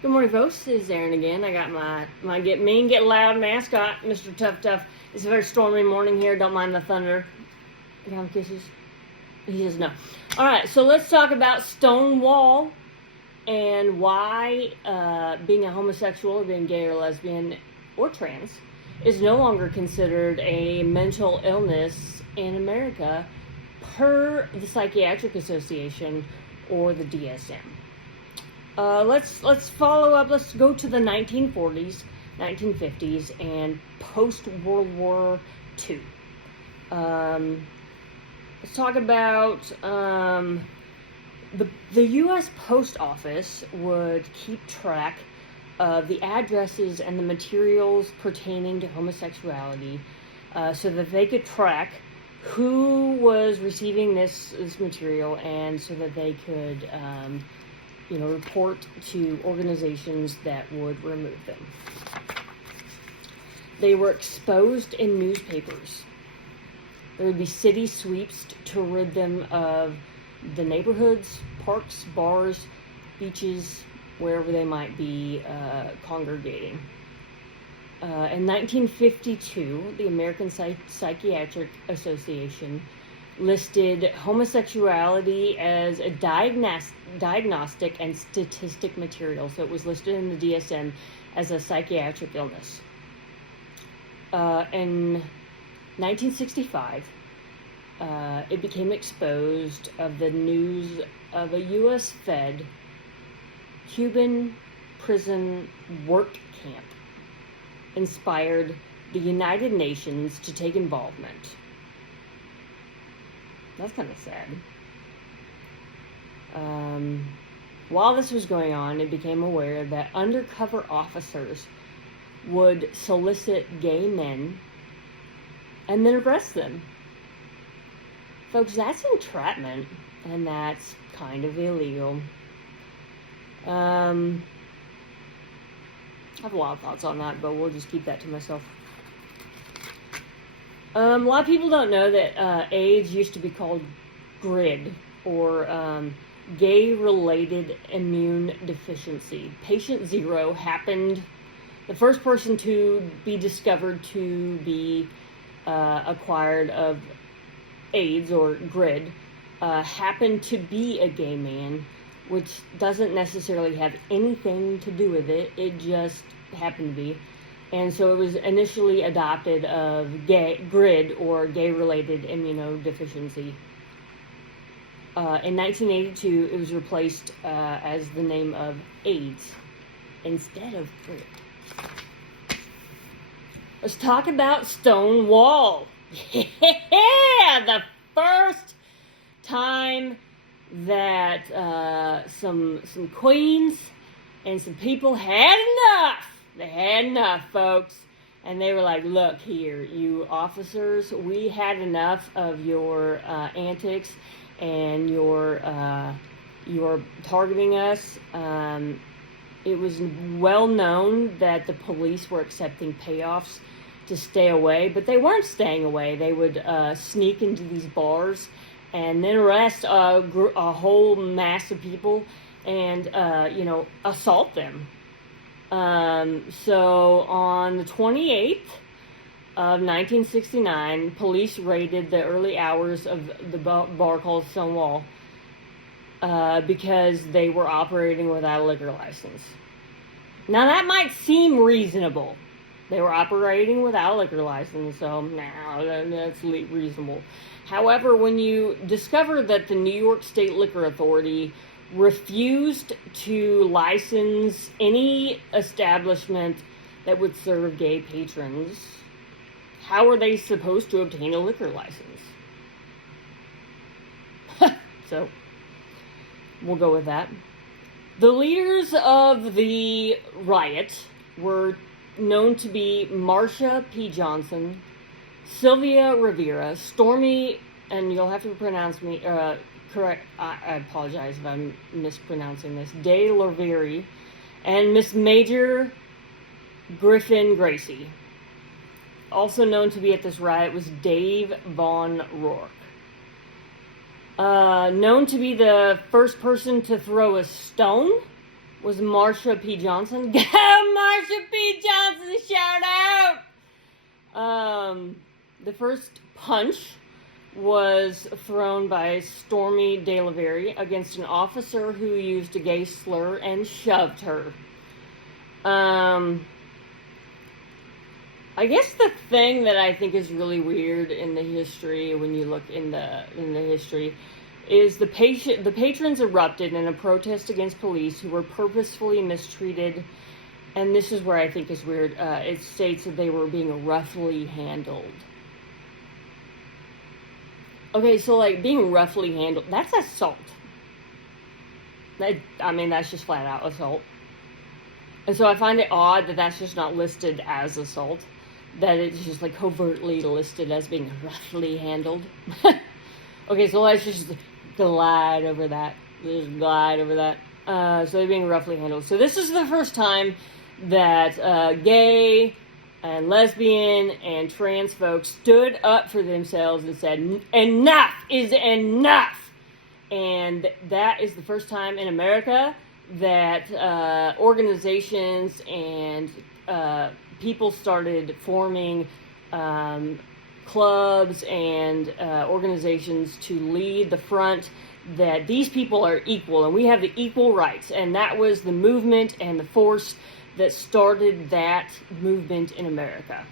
Good morning, folks. It's Aaron again. I got my Get Mean, Get Loud mascot, Mr. Tough Tough. It's a very stormy morning here. Don't mind the thunder. You have kisses? He says no. All right, so let's talk about Stonewall and why being a homosexual or being gay or lesbian or trans is no longer considered a mental illness in America per the Psychiatric Association or the DSM. Let's follow up. Let's go to the 1940s, 1950s, and post-World War II. Let's talk about the U.S. Post Office would keep track of the addresses and the materials pertaining to homosexuality, so that they could track who was receiving this material, and so that they could report to organizations that would remove them. They were exposed in newspapers. There would be city sweeps to rid them of the neighborhoods, parks, bars, beaches, wherever they might be congregating. In 1952, the American Psychiatric Association listed homosexuality as a diagnostic and statistic material. So it was listed in the DSM as a psychiatric illness. In 1965, it became exposed of the news of a U.S. Fed Cuban prison work camp inspired the United Nations to take involvement. That's kind of sad. While this was going on, it became aware that undercover officers would solicit gay men and then arrest them. Folks, that's entrapment, and that's kind of illegal. I have a lot of thoughts on that, but we'll just keep that to myself. A lot of people don't know that AIDS used to be called GRID, or gay-related immune deficiency. Patient 0 happened, the first person to be discovered to be acquired of AIDS, or GRID, happened to be a gay man, which doesn't necessarily have anything to do with it. It just happened to be. And so it was initially adopted of GRID, or gay-related immunodeficiency. In 1982, it was replaced as the name of AIDS instead of GRID. Let's talk about Stonewall. Yeah, the first time that some queens and some people had enough. They had enough, folks. And they were like, look here, you officers, we had enough of your antics and your targeting us. It was well known that the police were accepting payoffs to stay away, but they weren't staying away. They would sneak into these bars and then arrest a whole mass of people and, assault them. So on the 28th of 1969, police raided the early hours of the bar called Stonewall because they were operating without a liquor license. Now that might seem reasonable. They were operating without a liquor license, so that's reasonable. However, when you discover that the New York State Liquor Authority refused to license any establishment that would serve gay patrons, how are they supposed to obtain a liquor license? So, we'll go with that. The leaders of the riot were known to be Marsha P. Johnson, Sylvia Rivera, Stormy, and you'll have to pronounce me correct. I apologize if I'm mispronouncing this. De Laveri, and Miss Major Griffin Gracie. Also known to be at this riot was Dave Von Rourke. Known to be the first person to throw a stone was Marsha P. Johnson. Go Marsha P. Johnson, shout out! The first punch was thrown by Stormy DeLavery against an officer who used a gay slur and shoved her. I guess the thing that I think is really weird in the history, when you look in the history, is the patrons erupted in a protest against police who were purposefully mistreated, and this is where I think is weird. It states that they were being roughly handled. Okay, so like being roughly handled, that's assault. That's just flat out assault. And so I find it odd that that's just not listed as assault. That it's just like covertly listed as being roughly handled. Okay, so let's just glide over that. So they're being roughly handled. So this is the first time that gay and lesbian and trans folks stood up for themselves and said, enough is enough. And that is the first time in America that organizations and people started forming clubs and organizations to lead the front that these people are equal and we have the equal rights. And that was the movement and the force that started that movement in America.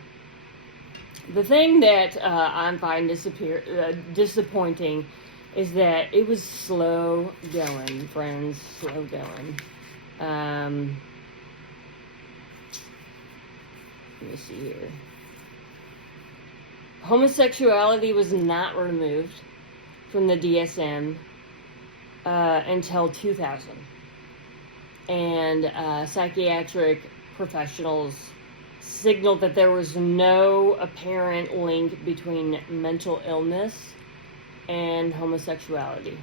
The thing that I find disappointing is that it was slow going, friends, slow going. Let me see here. Homosexuality was not removed from the DSM until 2000. And psychiatric professionals signaled that there was no apparent link between mental illness and homosexuality.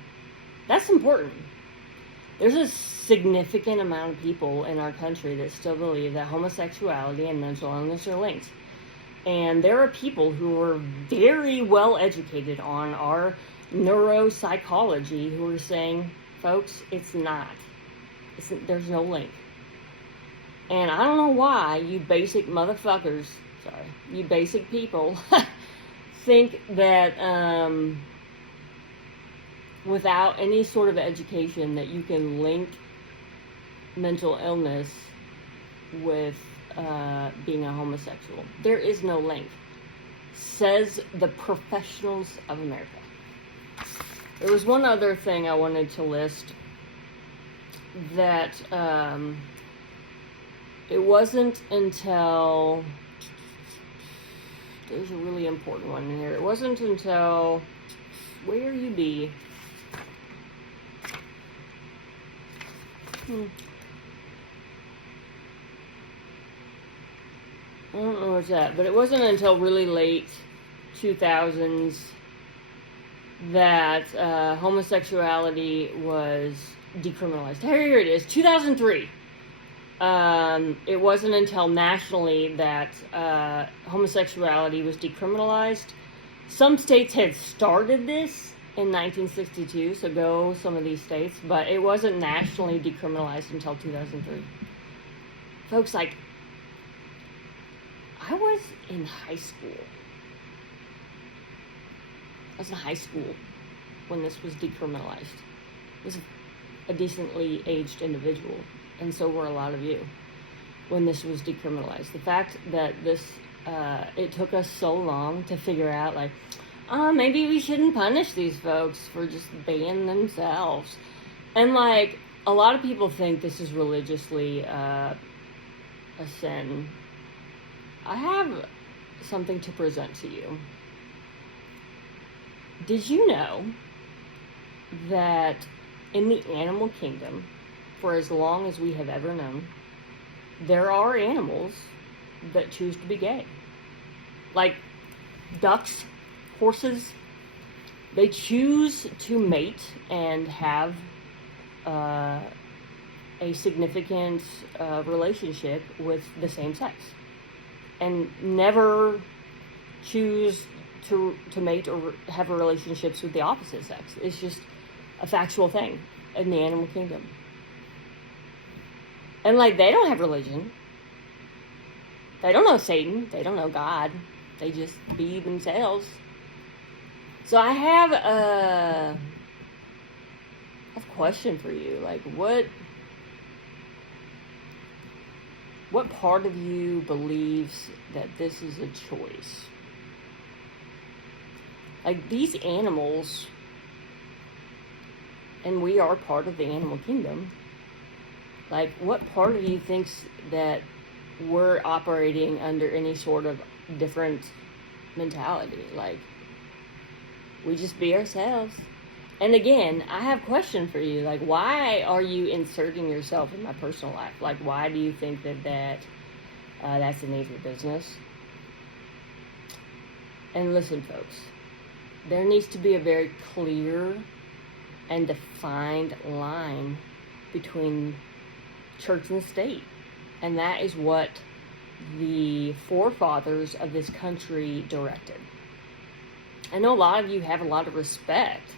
That's important. There's a significant amount of people in our country that still believe that homosexuality and mental illness are linked. And there are people who are very well educated on our neuropsychology who are saying, folks, it's not. There's no link. And I don't know why you basic motherfuckers, you basic people, think that without any sort of education that you can link mental illness with being a homosexual. There is no link, says the professionals of America. There was one other thing I wanted to list that it wasn't until, there's a really important one in here. It wasn't until, where you be? I don't know what's that, but it wasn't until really late 2000s that homosexuality was decriminalized. Here it is, 2003. It wasn't until nationally that homosexuality was decriminalized. Some states had started this in 1962, so go some of these states, but it wasn't nationally decriminalized until 2003. Folks, like, I was in high school. I was in high school when this was decriminalized. I was a decently aged individual, and so were a lot of you when this was decriminalized. The fact that this, it took us so long to figure out, like, maybe we shouldn't punish these folks for just being themselves. And, like, a lot of people think this is religiously a sin. I have something to present to you. Did you know that in the animal kingdom, for as long as we have ever known, there are animals that choose to be gay? Like ducks, horses, they choose to mate and have a significant relationship with the same sex, and never choose to mate or have relationships with the opposite sex. It's just a factual thing in the animal kingdom. And, like, they don't have religion. They don't know Satan. They don't know God. They just be themselves. So I have a question for you. Like, what part of you believes that this is a choice? Like, these animals, and we are part of the animal kingdom, like, what part of you thinks that we're operating under any sort of different mentality? Like, we just be ourselves. And again, I have a question for you. Like, why are you inserting yourself in my personal life? Like, why do you think that that's any of your business? And listen, folks, there needs to be a very clear and defined line between church and state. And that is what the forefathers of this country directed. I know a lot of you have a lot of respect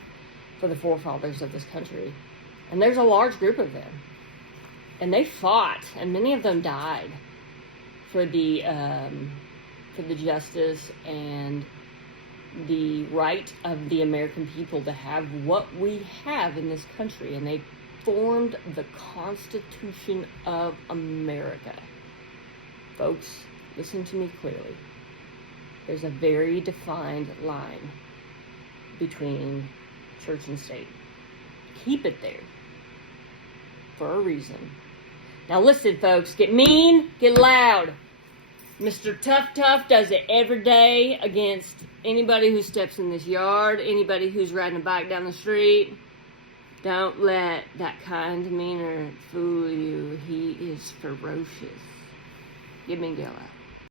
for the forefathers of this country. And there's a large group of them. And they fought, and many of them died for the justice and the right of the American people to have what we have in this country. And they formed the Constitution of America. Folks, listen to me clearly. There's a very defined line between church and state. Keep it there for a reason. Now listen, folks, get mean, get loud. Mr. Tough does it every day against anybody who steps in this yard, anybody who's riding a bike down the street. Don't let that kind demeanor fool you. He is ferocious. Get mean, get loud.